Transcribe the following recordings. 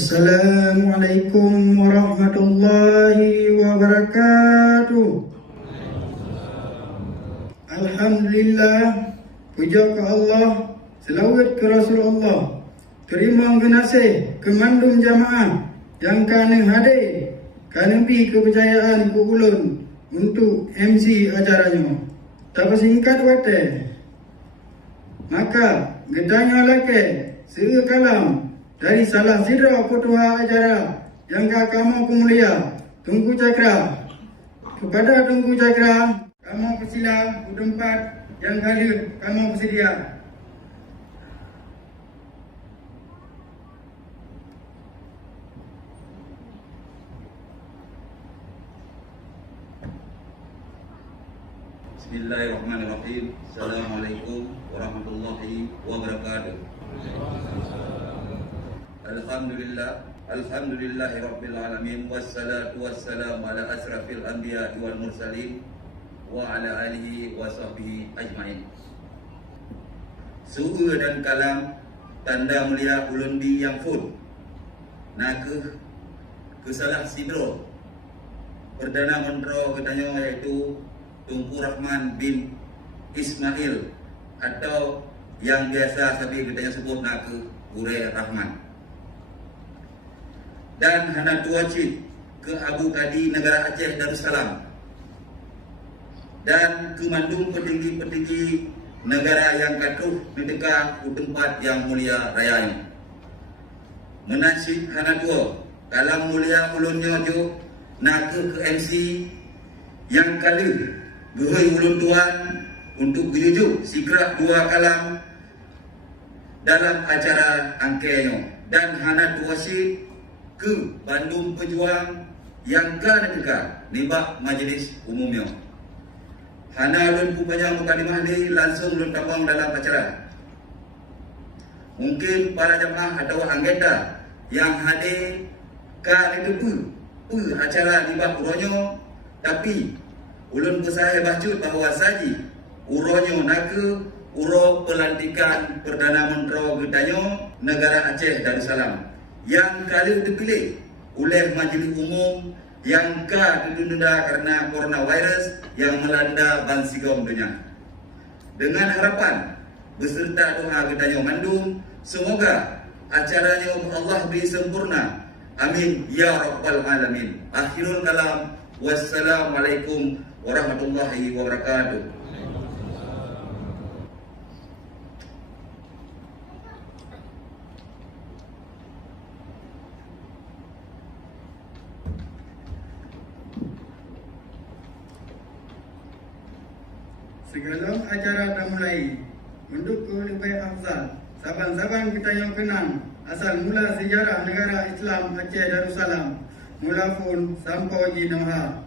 Assalamualaikum warahmatullahi wabarakatuh. Alhamdulillah, puja ke Allah, selawat ke Rasulullah. Terima kasih ke mandum jamaah yang kena hadir, kena pi kepercayaan ku ulun untuk MC acaranya. Tak singkat waktu, maka gedanya laki seri kalam dari salah sidra ketua acara yang kamu mulia Tunku Cakra. Kepada Tunku Cakra, kamu persila tempat yang hadir kamu bersedia. Bismillahirrahmanirrahim. Assalamualaikum warahmatullahi wabarakatuh. Alhamdulillahi rabbil alamin, wassalatu wassalamu ala asrafil anbiya wal mursalin wa ala alihi wa sahbihi ajmain. Suhu dan kalam tanda mulia ulun bi yang fud nakeh kesalah sidro Perdana Menteri katanya yaitu Tunku Rahman bin Ismail atau yang biasa sabi katanya sebut nakeh Ure Rahman. Dan hana tuwajib ke Abu Kadi Negara Aceh Darussalam dan ke mandung petinggi-petinggi negara yang katuh mendekah ke tempat yang mulia rayanya. Menasib hana dua kalam mulia ulunnya jo nak ke MC yang kali geui ulun tuan untuk berjujuk sikrak dua kalam dalam acara angkenya dan hana tuwajib ke Bandung Pejuang yang kan juga nibak majlis umumnya. Hana ulun pupanya mukadimah ni langsung ulun tambang dalam acara. Mungkin para jemaah atau anggota yang hadir kan itu acara nibak uronyo, tapi ulun pesahaya bacut bahawa saji uronyo nake uro pelantikan Perdana Menteri Gedanyo Negara Aceh Darussalam yang kali dipilih oleh Majlis Umum yang ditunda karena coronavirus yang melanda Bansigom dunia. Dengan harapan beserta doa Gedanyo Mandum, semoga acaranya Allah beri sempurna. Amin ya rabbal alamin. Akhirul kalam. Wassalamualaikum warahmatullahi wabarakatuh. Segala acara dah mulai. Untuk lebih afdal, saban-saban kita yang kenang asal mula sejarah negara Islam Aceh Darussalam, mula pun sampai di Noha.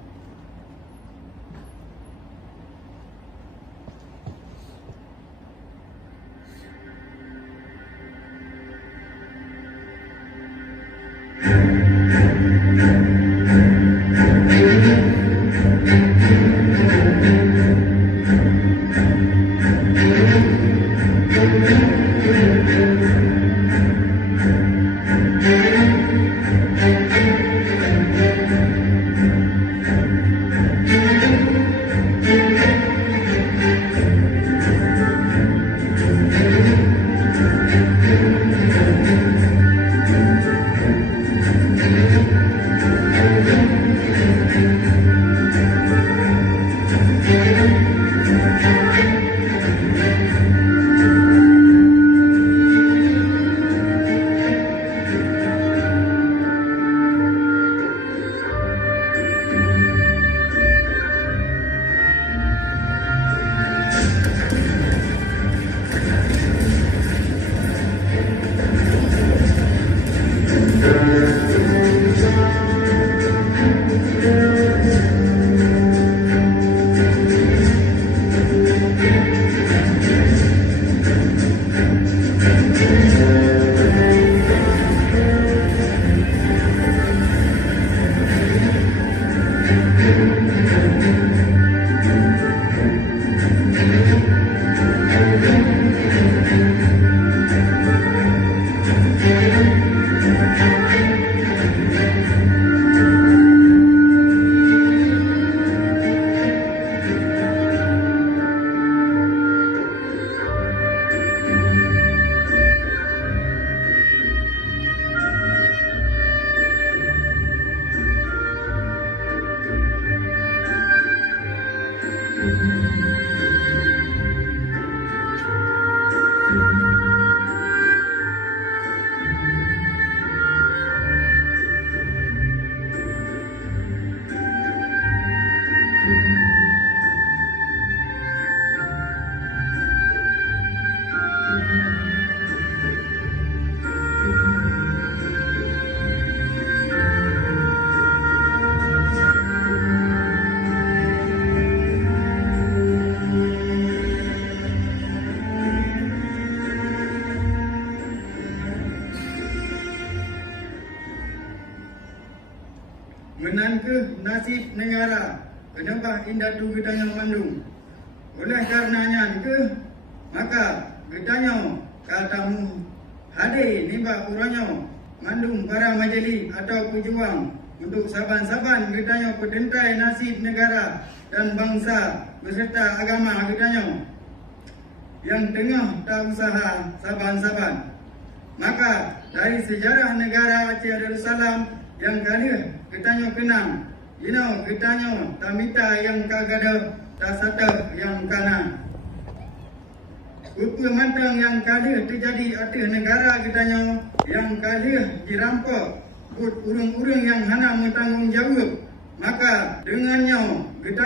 menangkeh nasib negara kenapa indatu gedanya mandung. Oleh karenanya ke maka gedanya katamu hadir nimba uranyo mandung para majlis atau pejuang untuk saban-saban gedanya pedentai nasib negara dan bangsa beserta agama gedanya yang tengah tak usaha saban-saban. Maka dari sejarah negara Aceh Darussalam yang kali kita kenang, kita tamita yang kagada tak sata yang kanan. Rupa mantang yang kali terjadi atas negara kita yang kali dirampok urang-urang yang hana bertanggungjawab. Maka dengannya kita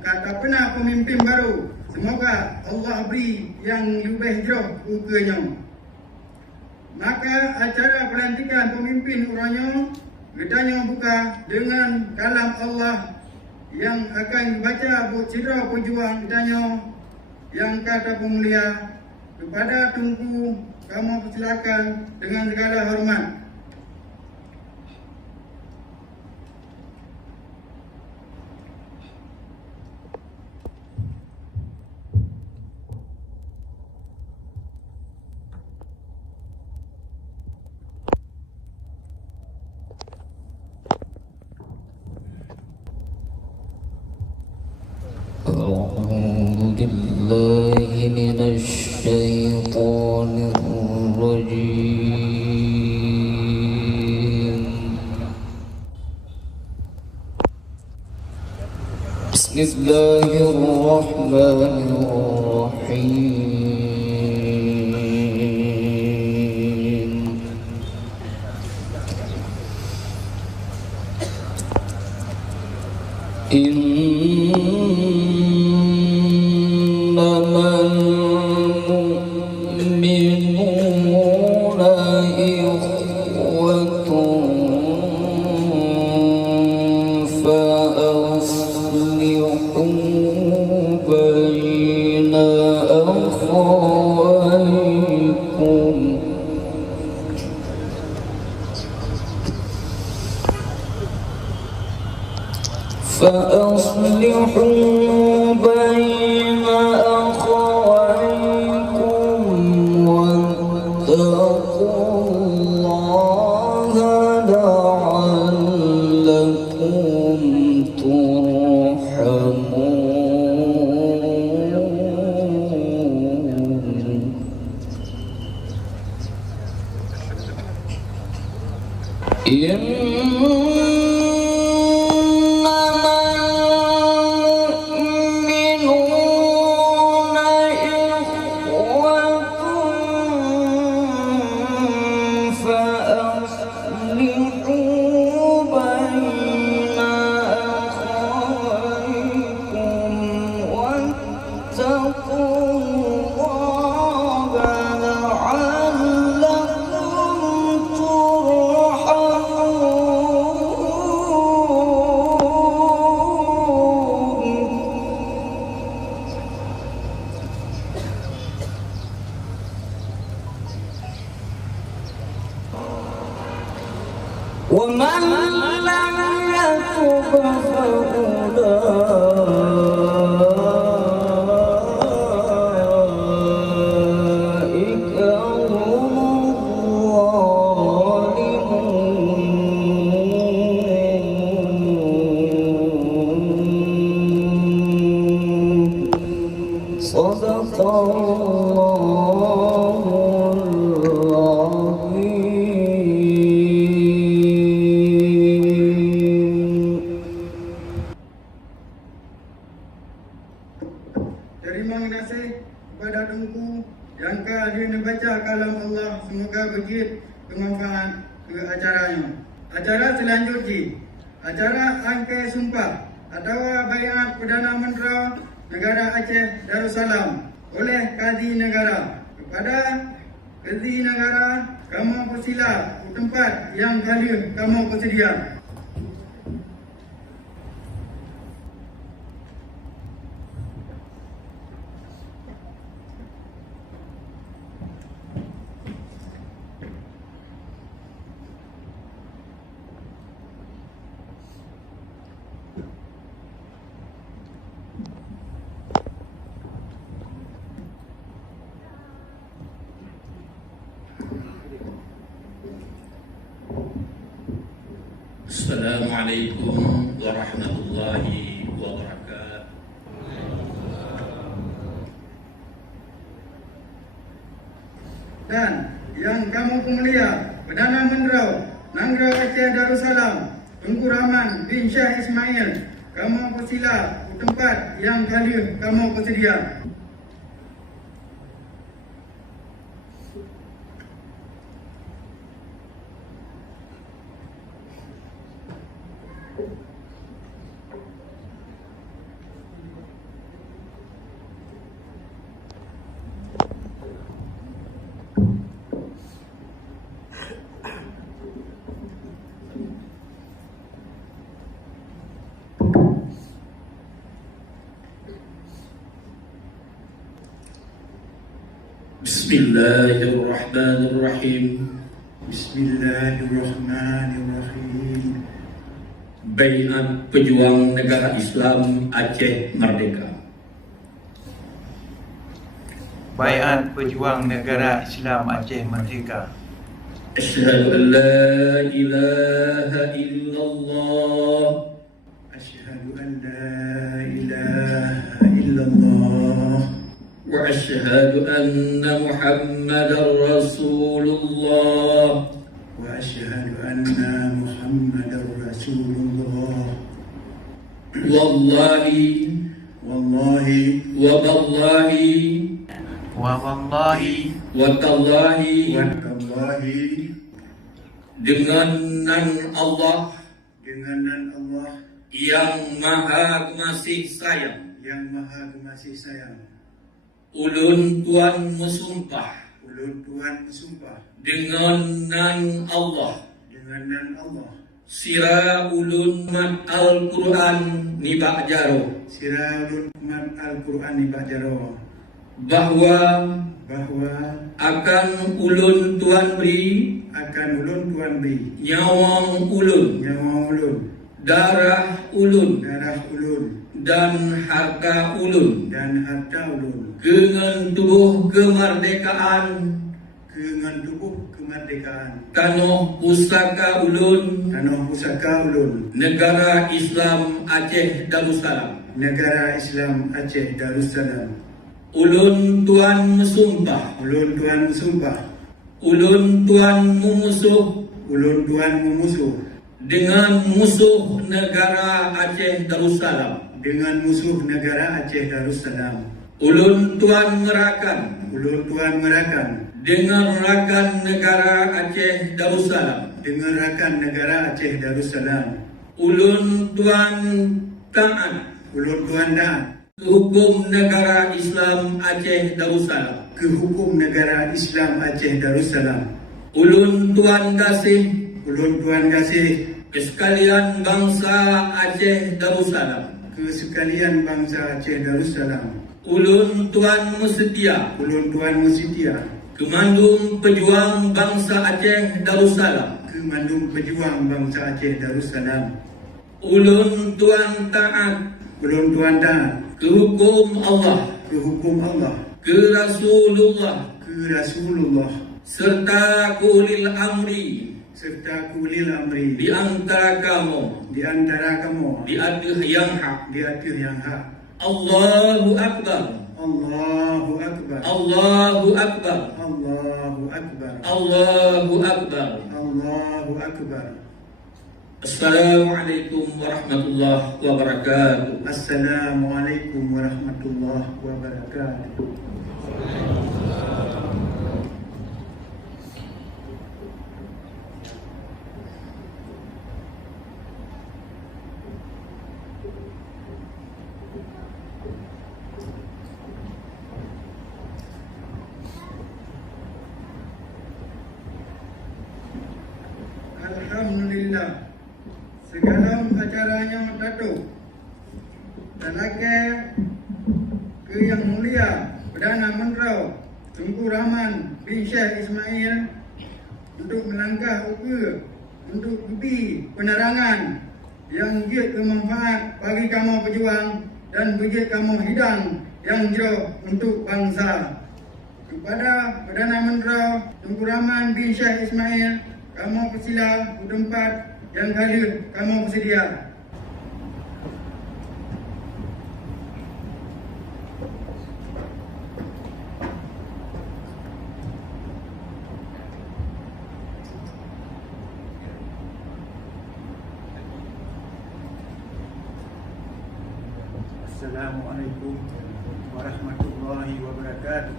kata pernah pemimpin baru. Semoga Allah beri yang lebih jauh ukanya. Maka acara pelantikan pemimpin uranyo gedanya buka dengan kalam Allah yang akan dibaca buat cedera pejuang gedanya yang kata pemulia kepada Tunku kamu persilakan dengan segala hormat. أعوذ بالله من الشيطان الرجيم. بسم الله الرحمن الرحيم. إنما المؤمنون إخوة فأصلحوا بين أخويكم. فأصلحوا بين أخويكم واتقوا الله لعلكم ترحمون. ومن لم يتب فأولئك هم الظالمون. صدق الله Terima kasih kepada Tunku yang kali membaca kalam Allah, semoga berjid bermanfaat ke acaranya. Acara selanjutnya, acara angkai sumpah atau baiat Perdana Menteri Negara Aceh Darussalam oleh Kazi Negara. Kepada Kazi Negara, kamu bersila ke tempat yang kali kamu bersedia. Assalamualaikum warahmatullahi wabarakatuh. Dan yang kamu pemulia Perdana Menteri Negara Aceh Darussalam Tunku Rahman bin Syah Ismail, kamu bersila di tempat yang kali kamu bersedia. Bismillahirrahmanirrahim. Bismillahirrahmanirrahim. Baiat Pejuang Negara Islam Aceh Merdeka. Baiat Pejuang Negara Islam Aceh Merdeka. Asyhadu an la ilaha illallah. Asyhadu an la ilaha illallah. Wa asyhadu anna Muhammadar Rasulullah. Wa asyhadu anna Muhammadar Rasulullah. Wallahi Wallahi wa ballahi Wa wallahi wa tallahi, wa tallahi, dengan nan Allah dengan nan Allah yang Maha Pengasih Sayang, yang Maha Pengasih Sayang, ulun tuan mensumpah ulun tuan bersumpah dengan nan Allah dengan nan Allah sira ulun mat Al-Quran ni ba'jaro siralun mat Al-Quran ni ba'jaro bahwa akan ulun tuan beri akan ulun tuan beri nyawang ulun, nyawa ulun, darah ulun, darah ulun, dan harta ulun dan harta ulun dengan tubuh kemerdekaan dengan tubuh kemerdekaan tanah pusaka ulun tanah pusaka ulun negara Islam Aceh Darussalam. negara Islam Aceh Darussalam. Ulun tuan mensumpah, Ulun tuan bersumpah, ulun tuan memusuh ulun tuan memusuh dengan musuh negara Aceh Darussalam. dengan musuh negara Aceh Darussalam. Ulun tuan merakan Ulun tuan merakan dengan rakan negara Aceh Darussalam. dengan rakan negara Aceh Darussalam. Ulun tuan taat Ulun tuan taat hukum negara Islam Aceh Darussalam. ke hukum negara Islam Aceh Darussalam. Ulun tuan kasih Ulun tuan kasih ke sekalian bangsa Aceh Darussalam. ke sekalian bangsa Aceh Darussalam. Ulun tuan setia Ulun tuan setia Kemandung Pejuang Bangsa Aceh Darussalam. ke mandum pejuang bangsa Aceh Darussalam. Ulun tuan taat Ulun tuan taat ke hukum Allah, ke hukum Allah, ke Rasulullah, ke Rasulullah, serta ke ulil amri serta ke ulil amri di antara kamu di antara kamu di atas yang hak. di atas yang hak. Allahu Akbar, Allahu Akbar, Allahu Akbar, Allahu Akbar, Allahu Akbar. Allahu Akbar. Assalamualaikum warahmatullahi wabarakatuh. Assalamualaikum warahmatullahi wabarakatuh. Alhamdulillah, segala acaranya datuk dan lagi ke yang mulia Perdana Menteri Tunku Rahman bin Syah Ismail untuk melangkah ukur untuk beri penerangan yang giat bermanfaat bagi kamu pejuang dan bagi kamu hidang yang jauh untuk bangsa. Kepada Perdana Menteri Tunku Rahman bin Syah Ismail, kamu persila ke tempat yang hadir kamu bersedia. Assalamualaikum warahmatullahi wabarakatuh.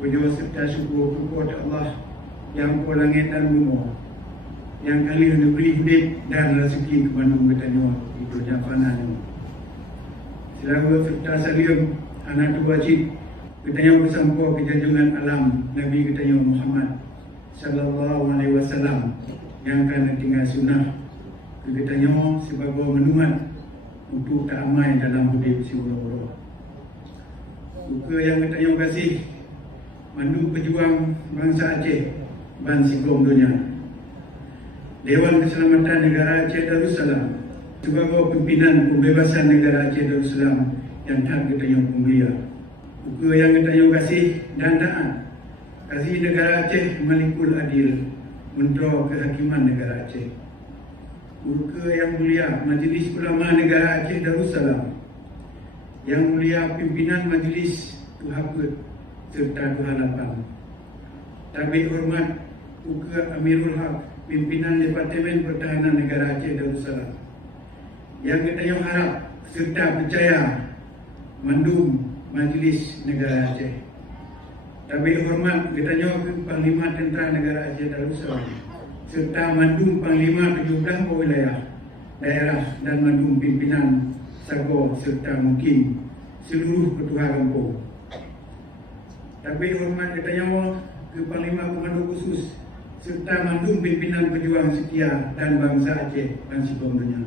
Puja serta syukur kepada Allah yang kuat langit dan bumi, yang kali ini beri hidup dan rezeki kepada bertanya itu jafana ini. Selalu serta salim anak dua cik bertanya bersama kejunjungan alam Nabi bertanya Muhammad sallallahu alaihi wasallam yang akan tinggal sunnah bertanya sebagai menuman untuk tak amai dalam hidup si boro-boro. Buka yang bertanya kasih Mandu Pejuang Bangsa Aceh Ban Sigong Dunia, Dewan Keselamatan Negara Aceh Darussalam sebagai pimpinan pembebasan negara Aceh Darussalam yang tak ketanya mulia. Buku yang ketanya kasih dan taat kasih negara Aceh Malikul Adil Menteri Kehakiman Negara Aceh. Buku yang mulia Majlis Ulama Negara Aceh Darussalam, yang mulia pimpinan Majlis Tuhaput serta kehadapan. Tabik hormat Uka Amirul Haq, pimpinan Departemen Pertahanan Negara Aceh Darussalam, yang kita harap serta percaya mandum Majlis Negara Aceh. Tabik hormat kita ke Panglima Tentera Negara Aceh Darussalam serta mandum Panglima 17 wilayah daerah dan mandum pimpinan Sago serta mungkin seluruh ketua kampung. Tapi hormat kita nyawa ke Panglima Komando Khusus serta mandum pimpinan pejuang setia dan bangsa Aceh dan Sigong Dunia.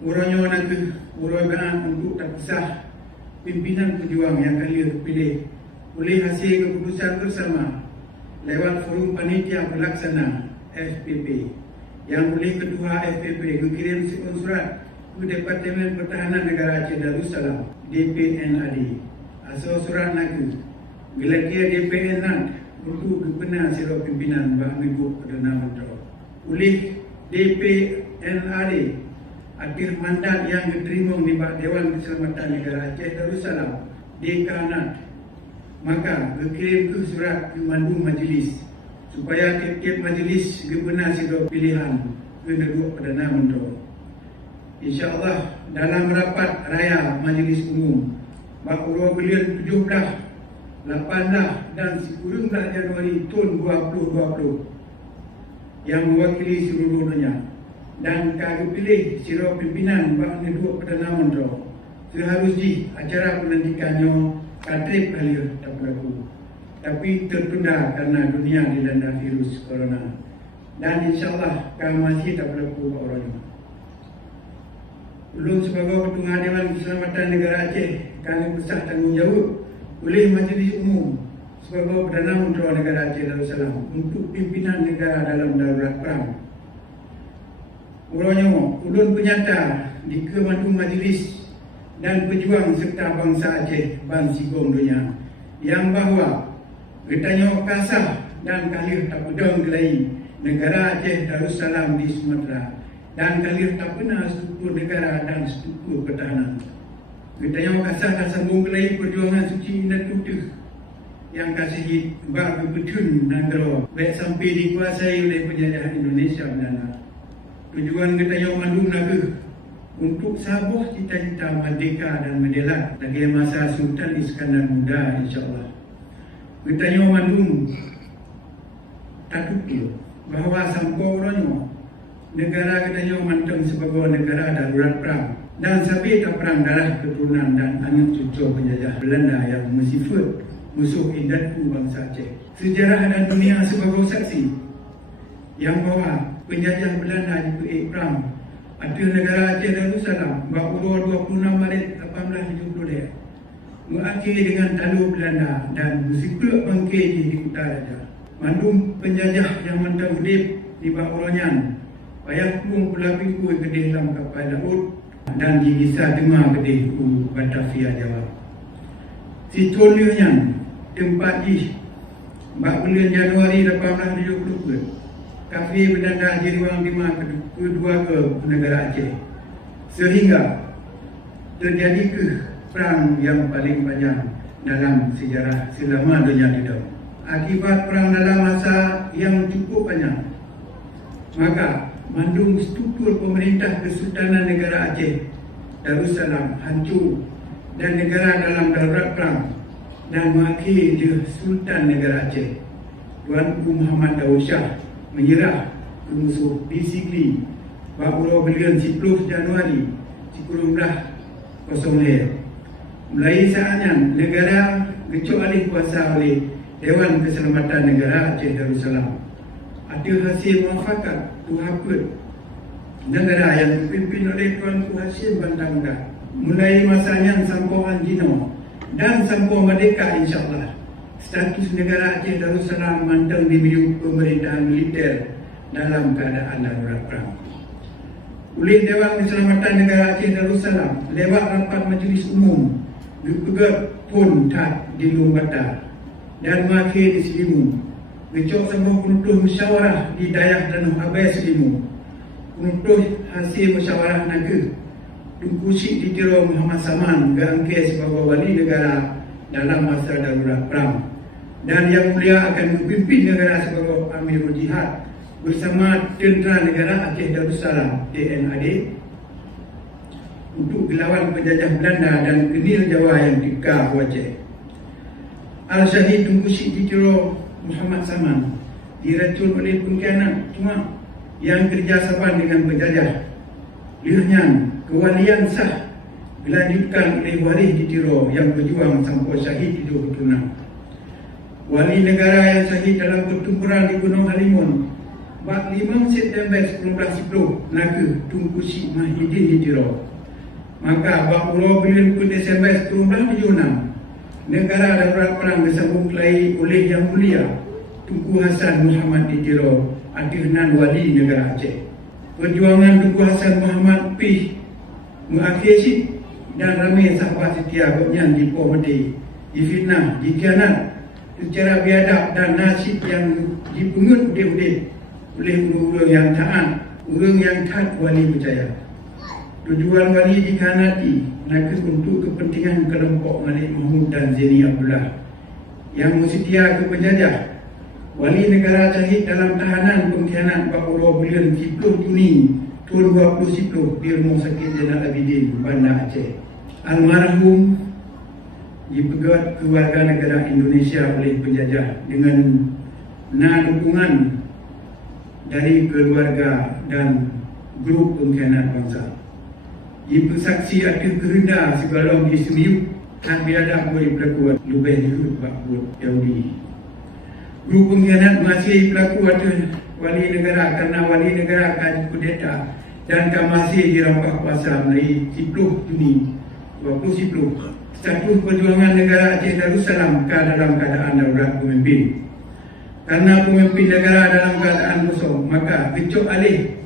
Uronyo nanti uroi benar untuk tak pisah pimpinan pejuang yang kali terpilih oleh hasil keputusan bersama lewat forum panitia pelaksana FPP yang oleh ketua FPP mengirim surat ke Departemen Pertahanan Negara Aceh Darussalam DPNAD. Asal surat naku bila dia DPN untuk benar siro pimpinan Bang Ibu Perdana Menteri oleh DPNAD akhir mandat yang diterima di Dewan Keselamatan Negara Aceh Darussalam DKNAD, maka berkirim ke surat ke mandum majlis supaya tiap-tiap majlis benar siro pilihan ke Negara Perdana Menteri. InsyaAllah dalam rapat raya majlis umum Bakuro Belian 17, 18 dan 10 Januari tahun 2020 yang mewakili seluruh dunia dan kami pilih siro pimpinan Bang Negara Perdana Menteri seharusnya acara pelantikannya katrip kali tak berlaku tapi tertunda karena dunia dilanda virus corona dan insyaAllah kami masih tak berlaku orangnya. Ulun sebagai Ketua Dewan Keselamatan Negara Aceh kami besar tanggungjawab oleh Majlis Umum sebagai Perdana Menteri Negara Aceh Darussalam untuk pimpinan negara dalam darurat perang. Urangnya ulun penyata di kemandu majlis dan pejuang serta bangsa Aceh Ban Sigong Dunia yang bahawa bertanya kasah dan kalir tak pedang gelai negara Aceh Darussalam di Sumatera dan kalir tak pernah struktur negara dan struktur pertahanan. Kita yang kasih sambung gelai perjuangan suci dan putih yang kasih bagi betun dan gelar baik sampai dikuasai oleh penjajahan Indonesia Belanda. Tujuan kita yang mandum naga untuk sabuh cita-cita merdeka dan mendelat bagi masa Sultan Iskandar Muda insyaAllah. Kita yang mandum tak tutup bahawa sampai orangnya negara katanya manteng sebagai negara darurat perang. Dan sampai tak perang darah keturunan dan anak cucu penjajah Belanda yang mensifat musuh indatku bangsa Aceh. Sejarah dan dunia sebagai saksi yang bahawa penjajah Belanda di perang atas negara Aceh Darussalam berurut 26 Maret 1870 mengakhiri dengan talu Belanda dan musibah bangkit di utara Raja. Mandum penjajah yang mentang hidup di Bahuronyan payah pun pelapi kui kedih dalam kapal laut dan digisa dengar kedih ku Batavia Jawa. Si Toliunyan tempat di 4 bulan Januari 1870 kafe Belanda di ruang 5 kedua ke negara Aceh sehingga terjadi ke perang yang paling panjang dalam sejarah selama dunia hidup. Akibat perang dalam masa yang cukup panjang, maka mandung struktur pemerintah Kesultanan Negara Aceh Darussalam hancur dan negara dalam darurat perang dan mengakhiri di Sultan Negara Aceh Tuanku Muhammad Daud Shah menyerah ke musuh basically bahawa bulan 10 Januari 1900. Mulai saatnya negara gecok alih kuasa oleh Dewan Keselamatan Negara Aceh Darussalam. Ada hasil muafakat Tuhapat negara yang dipimpin oleh Tuanku Hashim Bandar Muda. Mulai masanya sampoan Jino dan sampo merdeka insyaAllah. Status negara Aceh Darussalam manteng dibiuk pemerintahan militer dalam keadaan darurat perang. Oleh Dewan Keselamatan Negara Aceh Darussalam lewat rapat majlis umum dipegat pun tak di Lumbata dan mengakhiri di Selimu. Gecok semua penutup musyawarah di Dayak dan Abai Selimu. Penutup hasil musyawarah naga Tungkusik di Tiro Muhammad Saman Gangke sebagai wali negara dalam masa darurat perang. Dan yang mulia akan memimpin negara sebagai Amirul Jihad bersama Tentera Negara Aceh Darussalam TNAD untuk melawan penjajah Belanda dan Genil Jawa yang tika Aceh. Al-Syahid Tungkusik di Tiro Muhammad Saman diracun oleh pengkhianat cuma yang kerjasama dengan penjajah. Lihatnya kewalian sah dilanjutkan oleh waris di Tiro yang berjuang sampai syahid di Keturunan. Wali negara yang syahid dalam pertempuran di Gunung Halimun 5 September 1910 naga Tungkusik Mahidin di Tiro. Maka 20 bulan Desember 1976 negara darurat perang disambung kelai oleh Yang Mulia Tunku Hasan Muhammad di Tiro Atihanan Wali Negara Aceh. Perjuangan Tunku Hasan Muhammad Pih mengakhiri dan ramai sahabat setia yang dipomedi, difitnah, dikhianat secara biadab dan nasib yang dipungut oleh orang yang taat, orang yang taat wali percaya. Tujuan wali dikhianati naga untuk kepentingan kelompok Malik Mahmud dan Zaini Abdullah yang bersedia ke penjajah. Wali negara syahid dalam tahanan pengkhianat 40 bulan 10 Juni tahun 2010 di Rumah Sakit Zainal Abidin, Banda Aceh. Almarhum dipegat keluarga negara Indonesia oleh penjajah dengan dukungan dari keluarga dan grup pengkhianat bangsa. Dipersaksi atas kerendah segala di semiuk tak biadab boleh berlaku lebih dulu buat Yahudi. Grup pengkhianat masih berlaku atas wali negara kerana wali negara akan kudeta dan akan masih dirampas kuasa mulai 10 Juni 2010. Status perjuangan negara Aceh Darussalam dalam keadaan darurat pemimpin. Karena pemimpin negara dalam keadaan kosong, maka gecok alih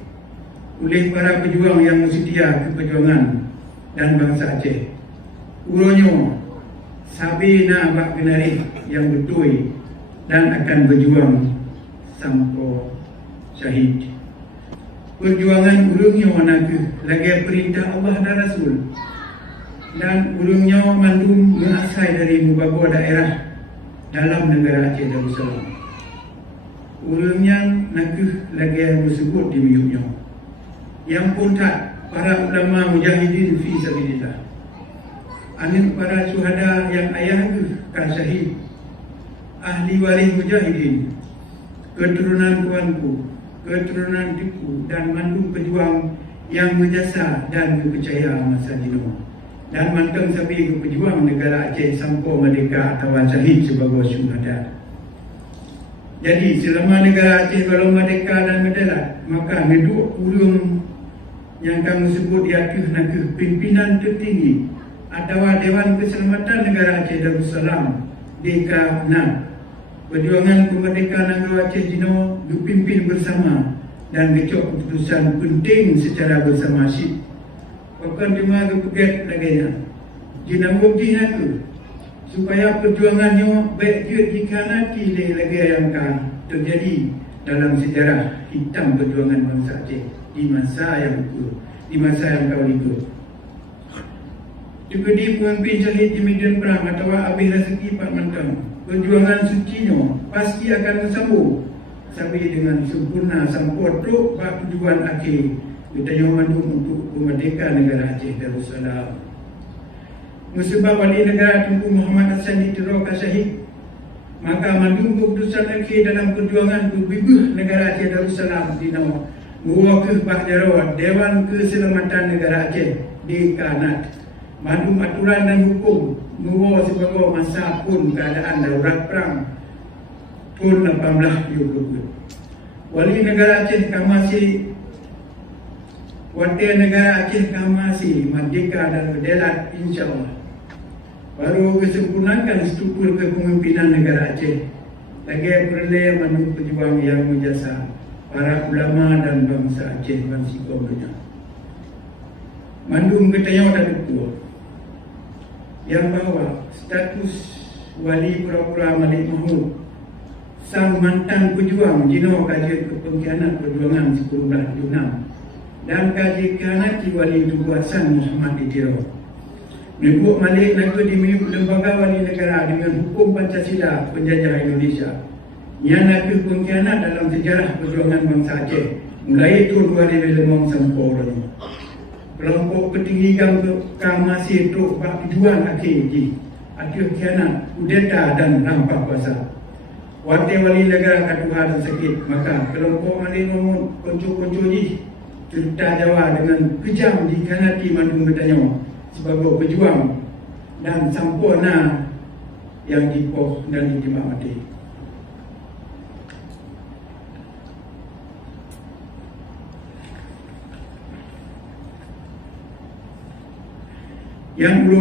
oleh para pejuang yang bersedia ke perjuangan dan bangsa Aceh. Uronyo sabi na abak genari yang betul dan akan berjuang sampai syahid. Perjuangan urungnya naga lagi perintah Allah dan Rasul, dan urungnya mandum mengasai dari beberapa daerah dalam negara Aceh Darussalam. Urungnya naga lagi bersebut di miuknya. Yang pun tak para ulama mujahidin fi sabilillah, anak para syuhada yang ayah kan syahid, ahli waris mujahidin, keturunan tuanku keturunan Tipu dan mandu pejuang yang berjasa dan dipercaya masa dino, dan manteng sabi pejuang negara Aceh sampai merdeka atau syahid sebagai syuhada. Jadi selama negara Aceh belum merdeka dan merdeka, maka hidup ulung yang kamu sebut diakuh nak pimpinan tertinggi atau Dewan Keselamatan Negara Aceh Darussalam DKN. Perjuangan kemerdekaan negara Aceh dino dipimpin bersama dan kecok keputusan penting secara bersama-sama. Bahkan cuma kepegat laginya. Jina bukti aku supaya perjuangannya baik jika nanti lagi yang akan terjadi dalam sejarah hitam perjuangan bangsa Aceh di masa yang kau ikut. Juga di pemimpin syahid di medan perang atau Abi Rezeki Pak Mantang, perjuangan sucinya pasti akan bersambung sampai dengan sempurna sampai truk bak tujuan akhir kita mandu untuk kemerdekaan negara Aceh Darussalam. Musibah wali negara Tunku Muhammad Hassan diterorkan syahid, maka mandu keputusan akhir dalam perjuangan berbibuh negara Aceh Darussalam dino bawa ke Pak Jarawat Dewan Keselamatan Negara Aceh DKN. Mandu aturan dan hukum bawa sebagai masa pun keadaan darurat perang pun 1870. Wali negara Aceh masih wakil negara Aceh masih merdeka dan berdaulat insyaAllah. Baru kesempurnakan struktur kepemimpinan negara Aceh. Lagi perlu mandu pejuang yang berjasa, para ulama dan bangsa Aceh bangsa kaumnya. Mandu ketanya dan tua yang bahawa status wali pura-pura Malik Mahmud sang mantan pejuang jino kaji kepengkhianat perjuangan 1976 dan kaji khianati wali Tunku Hasan Muhammad Ditiro. Nebuk Malik nak dimiliki lembaga wali negara dengan hukum Pancasila penjajah Indonesia. Yang nak pengkhianat dalam sejarah perjuangan bangsa Aceh mulai tahun 2005 sampai orang. Kelompok petinggi kang masih untuk tujuan akhir di akhir khianat, kudeta dan rampak kuasa. Wakil wali negara kaduha dan sakit, maka kelompok Malik Mahmud konco-konco ni cerita Jawa dengan kejam dikhianati mandu bertanya sebagai pejuang dan sampurna yang dipoh dan ditembak mati. Yang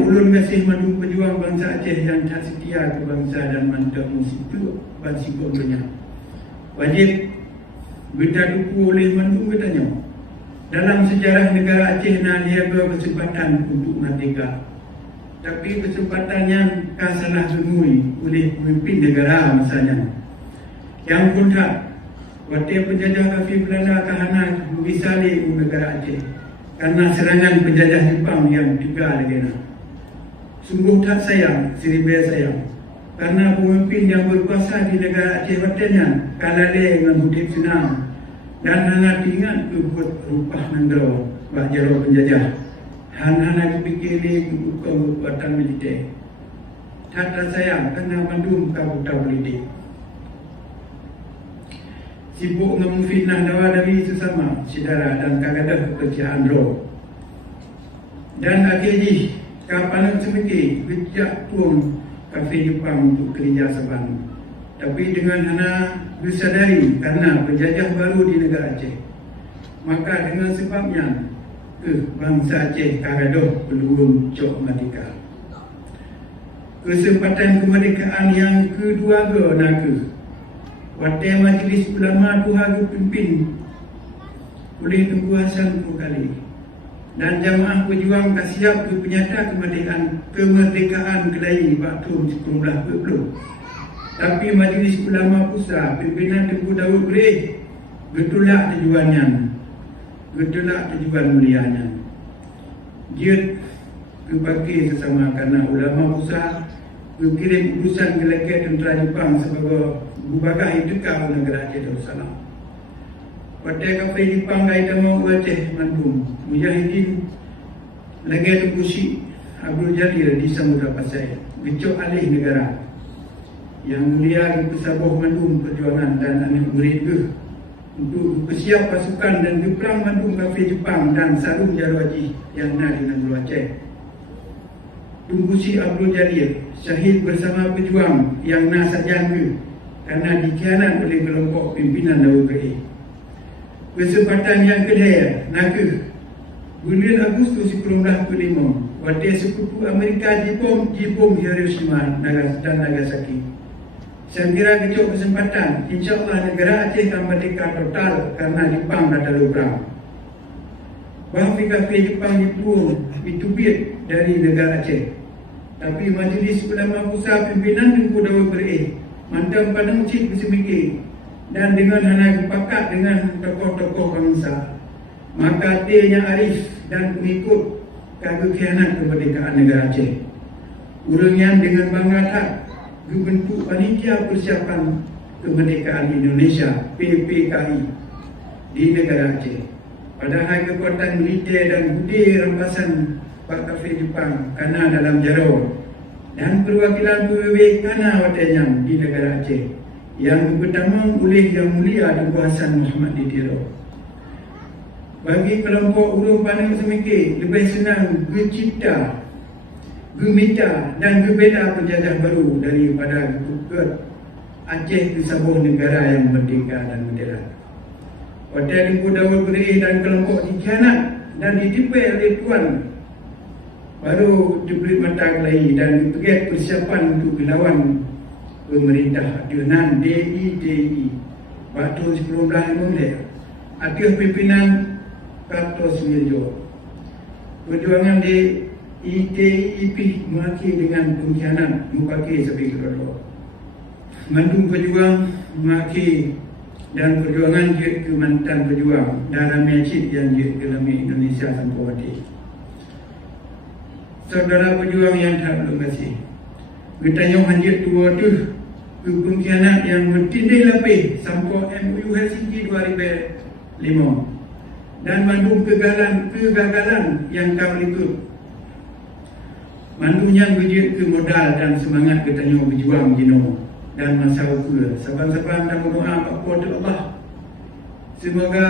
ulun kasih mandu pejuang bangsa Aceh yang tak setia ke bangsa dan mantap musitu bangsa kaumnya wajib berdaduku oleh mandu bertanya dalam sejarah negara Aceh niaga kesempatan untuk merdeka, tapi kesempatan yang kasalah sungui oleh pemimpin negara masanya yang kontak waktu penjajah kafir Belanda kahana berwisali negara Aceh karena serangan penjajah Jepang yang tiga lagi. Sungguh tak sayang, seribu sayang, karena pemimpin yang berkuasa di negara Aceh Watenya kalale dengan hudib senang dan hanya ingat ikut rupah nanggau bak jero penjajah. Hanya dipikir bukan kekuatan militer. Tak sayang karena mandu kabuta politik. Sibuk memfitnah dawa dari sesama saudara dan kagadah kepercayaan roh. Dan akhirnya kapan semiki bijak pun kafir Jepang untuk kerja saban. Tapi dengan hana bersadari karena penjajah baru di negara Aceh, maka dengan sebabnya bangsa Aceh kagadah belum cok merdeka. Kesempatan kemerdekaan yang kedua naga waktu Majlis Ulama Tuhan dipimpin oleh Tunku Hasan kali dan jamaah pejuang kasiap ke penyata kemerdekaan kedai waktu 1920. Tapi Majlis Ulama Pusat pimpinan Tunku Daud Bereh getulak tujuan mulianya. Dia berbagi sesama karena ulama Pusat berkirim utusan ke lekat tentera Jepang sebagai berbagai dekat negara Aceh Darussalam. Pada kapal Jepang kaitan mau Aceh Mandum, Mujahidin lagi Tunku Syekh Abdul Jalil di Samudra Pasai, gecok alih negara Yang mulia Kesabuh Mandung Perjuangan dan anak murid ke untuk bersiap pasukan dan berperang Mandung Kafir Jepang dan Sarung Jaru Haji yang nak di Negeri Aceh. Tunku Si Abdul Jalil syahid bersama pejuang yang nak sajan ke karena dikhianat oleh kelompok pimpinan WPA. Kesempatan yang kedua naga bulan Agustus 1945 waktu sekutu Amerika Jepun Hiroshima dan Nagasaki. Saya kira kecil kesempatan, insyaAllah negara Aceh akan merdeka total karena Jepang dah terlalu perang. Bahawa kafir Jepang itu bit dari negara Aceh. Tapi Majlis Ulama Pusat pimpinan Tunku Dawa Berai mantap pada masjid bersemiki dan dengan hana sepakat dengan tokoh-tokoh bangsa, maka dia arif dan pengikut kagak khianat kemerdekaan negara Aceh. Urang yang dengan bangga tak bentuk panitia persiapan kemerdekaan Indonesia PPKI di negara Aceh. Padahal kekuatan militer dan budi rampasan Pak Kafir Jepang kana dalam jaro dan perwakilan PBB kana watanya di negara Aceh yang pertama oleh Yang Mulia Tunku Hasan Muhammad Ditiro. Bagi kelompok urung pandang semiki lebih senang bercipta, gemita dan berbeza penjajah baru daripada ke Aceh ke sebuah negara yang merdeka dan modern. Hotel Tunku Dawa Berai dan kelompok dikhianat dan ditipu oleh tuan baru diberi mata kelahi dan dipegat persiapan untuk melawan pemerintah Yunan DITI waktu 1915 akhir pimpinan Kartos Wirjo. Perjuangan di ITIP mengakhiri dengan pengkhianat mupaki sebagai kedua. Mandung Perjuang mengakhiri dan perjuangan jid ke mantan pejuang dalam mecid yang jid ke dalam Indonesia Sampawati. Saudara pejuang yang tak belum kasih, kita yang hanjit tua tu ke pengkhianat yang bertindih lebih sampai MOU Helsinki 2005 dan mandung kegagalan yang kau ikut. Mandung yang berjit ke modal dan semangat kita yang berjuang jino dan masa ukur saban-saban dan berdoa kepada Allah semoga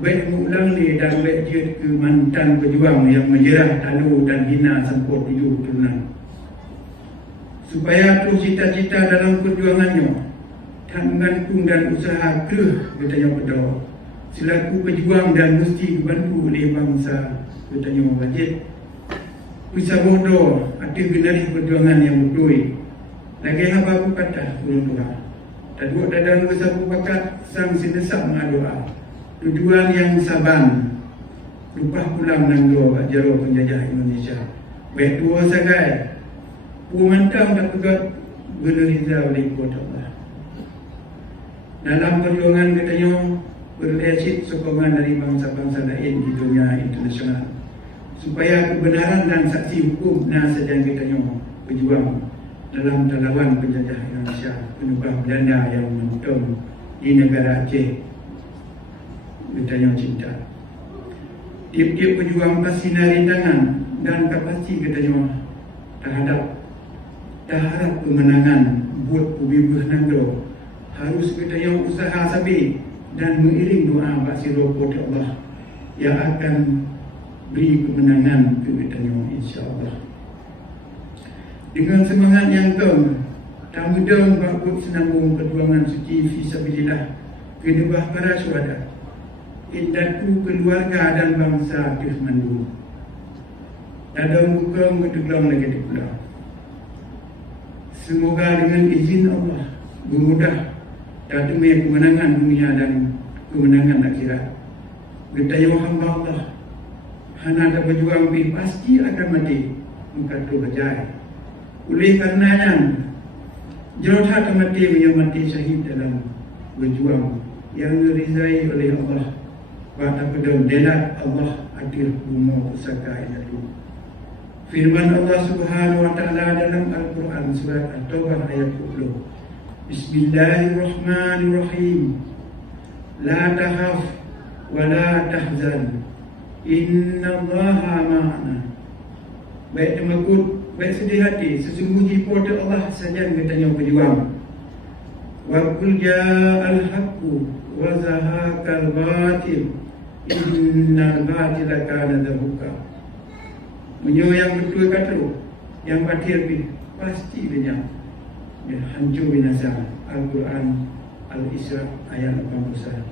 baik mengulang ni dan baik jit ke mantan berjuang yang menjerah talu dan hina sempur hidup turunan supaya terus cita-cita dalam perjuangannya dan menggantung dan usaha ke kita yang berdoa selaku pejuang dan mesti dibantu oleh bangsa kita yang wajib bisa bodoh arti benari perjuangan yang betul lagi haba aku kata ulun Tuhan taduk dadang besabu bakat sang sinesak mengadoa tujuan yang saban lupa pulang nang doa jaro penjajah Indonesia baik dua sagai pemantau tak pegat berriza oleh kota Allah dalam perjuangan katanya berlesit sokongan dari bangsa-bangsa lain di dunia internasional supaya kebenaran dan saksi hukum saja katanya berjuang dalam lawan penjajah Indonesia penubah Belanda yang menonton di negara Aceh katanya cinta tiap-tiap pejuang pasti rintangan dan kapasiti katanya terhadap kemenangan buat pubibus nangro harus katanya usaha sabi dan mengiring doa Basiro kepada Allah yang akan beri kemenangan kepadanya insya-Allah. Dengan semangat yang kau tak mudah bakut senambung perjuangan suci fisabilillah kedua para syuhada indahku keluarga dan bangsa di Mandung. Dadang bukan berdegang lagi di pulau. Semoga dengan izin Allah bermudah demi kemenangan dunia dan kemenangan akhirat. Gedaya hamba Allah hana ada berjuang pasti akan mati mengkatu berjaya. Oleh karenanya jerot hati mati yang mati syahid dalam berjuang yang dirizai oleh Allah. Pada pedang delat Allah akhir umur pusaka itu. Firman Allah Subhanahu wa taala dalam Al-Quran surat At-Taubah ayat 20. Bismillahirrahmanirrahim. La tahaf wa la tahzan. Innallaha ma'ana. Baik temakut, baik sedih hati. Sesungguhnya pada Allah saja yang katanya berjuang. Wa qul ja'al haqqu wa zahaqal batil innal batila kana zahuqa. Menyo yang betul kata yang batil pasti lenyap. Ya, hancur binasa. Al-Quran Al-Isra ayat 81.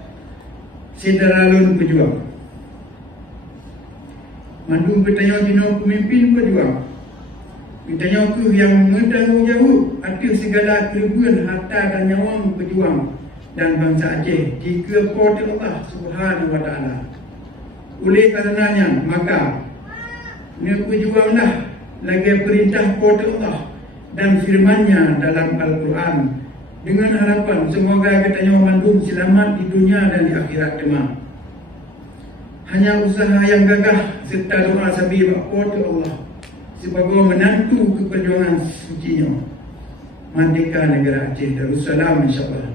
Sedaralun pejuang. Mandu bertanya dino pemimpin pejuang. Bertanya ke yang bertanggungjawab atas segala kerugian harta dan nyawa pejuang dan bangsa Aceh jika portal Allah Subhanahu wa taala. Oleh karenanya maka berjuanglah lagi perintah portal Allah dan firman-Nya dalam Al-Quran dengan harapan semoga katanya mandum selamat di dunia dan di akhirat kelak. Hanya usaha yang gagah serta doa sabir portal Allah sebagai menantu keperjuangan suci-Nya merdeka negara Aceh Darussalam insya-Allah.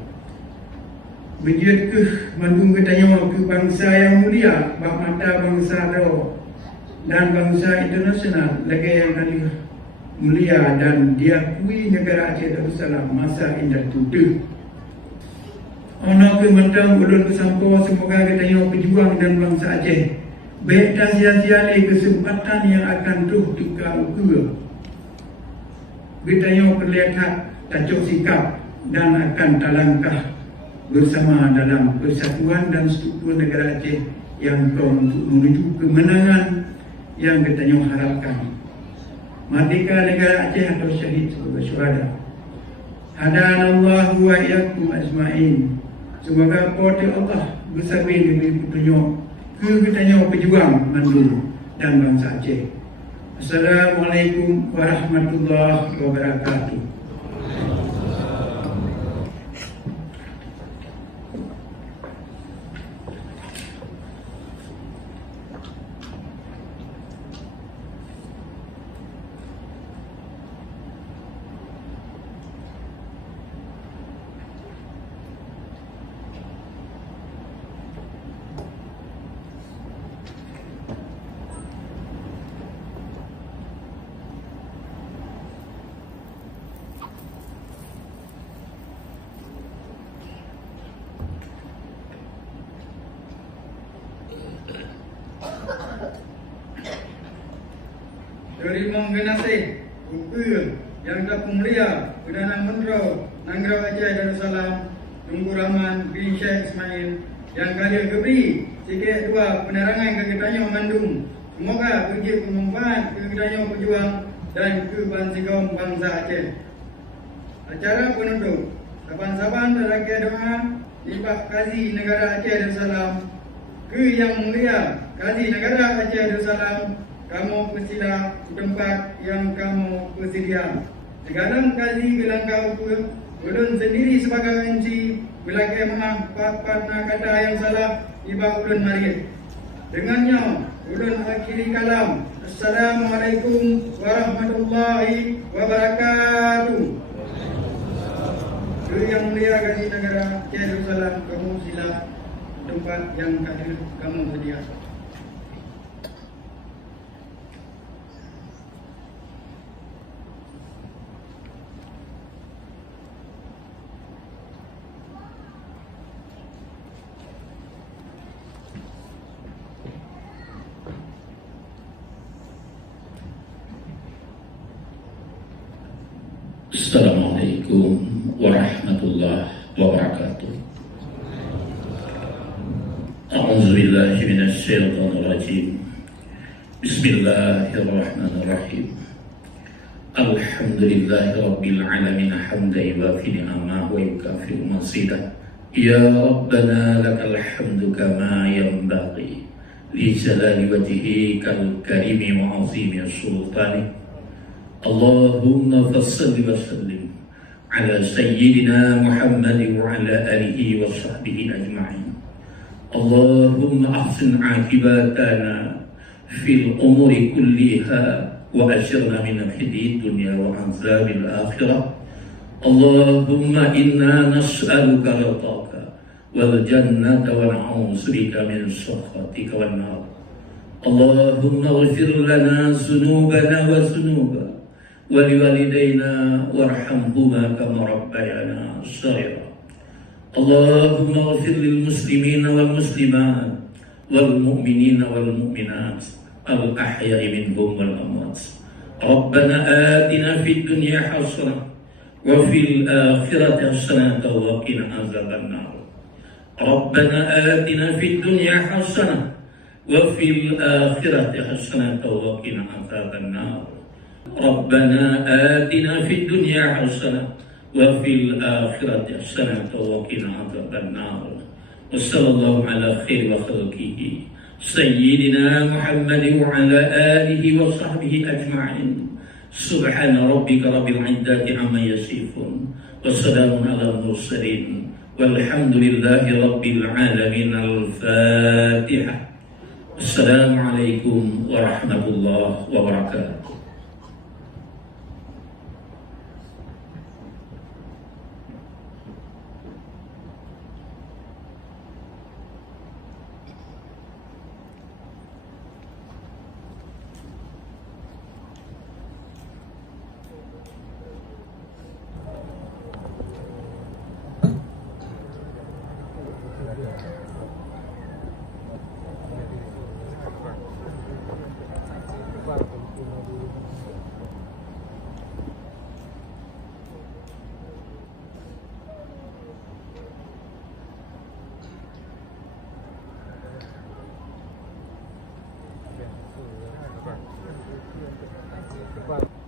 Berjudkah mandum katanya ke bangsa yang mulia bak mata bangsa Dao dan bangsa internasional lagi yang alih mulia dan diakui negara Aceh Darussalam masa indah tutup. Ono ke mentang ulun kesampo semoga katanya pejuang dan bangsa Aceh baik tak sia-sia kesempatan yang akan tukar ukur. Katanya perlihat tajuk sikap dan akan talangkah bersama dalam persatuan dan struktur negara Aceh yang untuk menuju kemenangan yang katanya harapkan. Merdeka negara Aceh atau syahid sebagai syuhada. Hadanallahu wa iyyakum ajma'in. Semoga portal Allah bersabit diberi petunjuk ke katanya pejuang mandul dan bangsa Aceh. Assalamualaikum warahmatullahi wabarakatuh. Terima kasih Bukul yang tak mulia Perdana Menteri Negara Aceh Darussalam Tunku Rahman bin Sheikh Ismail yang kali keberi sikit dua penerangan kegiatannya mandung. Semoga kerja bermanfaat kegiatannya pejuang dan kebansi kaum bangsa Aceh. Acara penutup saban-saban terakhir doa Ibak Kazi Negara Aceh Darussalam ke yang mulia Kazi Negara Aceh Darussalam, kamu bersila di tempat yang kamu bersedia. Segala kazi gelangkau pun ulun sendiri sebagai MC belakai maaf patna kata yang salah ibak ulun marit. Dengannya ulun akhiri kalam. Assalamualaikum warahmatullahi wabarakatuh. Yang mulia Kazi Negara Aceh Darussalam, kamu sila tempat yang kamu sedia. Assalamualaikum warahmatullahi wabarakatuh. A'udzubillahi minasyaitonir rajim. Bismillahirrahmanirrahim. Alhamdulillahirabbil alamin hamdan yuwafi ni'amahu wa yukafi'u mazidah. Ya Rabbana lakal hamdu kama yanbaghi li jalali wajhikal karimi wa 'azimi sultanik. Allahumma fassalli wa sallim ala sayyidina Muhammad wa ala alihi wa sahbihi ajma'in. Allahumma ahsin akibatana fil umuri kulliha wa ajirna min khizyi dunya wa azabil akhirah. Allahumma inna nas'aluka ridhaka wal jannata wa na'udzubika min sakhatika wan nar. Allahumma ighfir lana dhunubana wa dhunuba waliwalidayna warhamhuma kama rabbayana shaghira. اللهم اغفر للمسلمين والمسلمات والمؤمنين والمؤمنات الأحياء منهم والأموات. ربنا آتنا في الدنيا حسنة وفي الآخرة حسنة وقنا عذاب النار. ربنا آتنا في الدنيا حسنة وفي الآخرة حسنة وقنا عذاب النار. ربنا آتنا في الدنيا حسنة وفي الآخرة حسنة وقنا عذاب النار. وصلى الله على خير خلقه سيدنا محمد وعلى آله وصحبه أجمعين. سبحان ربك رب العزة عما يصفون وسلام على المرسلين والحمد لله رب العالمين. الفاتحة. السلام عليكم ورحمة الله وبركاته. Pak.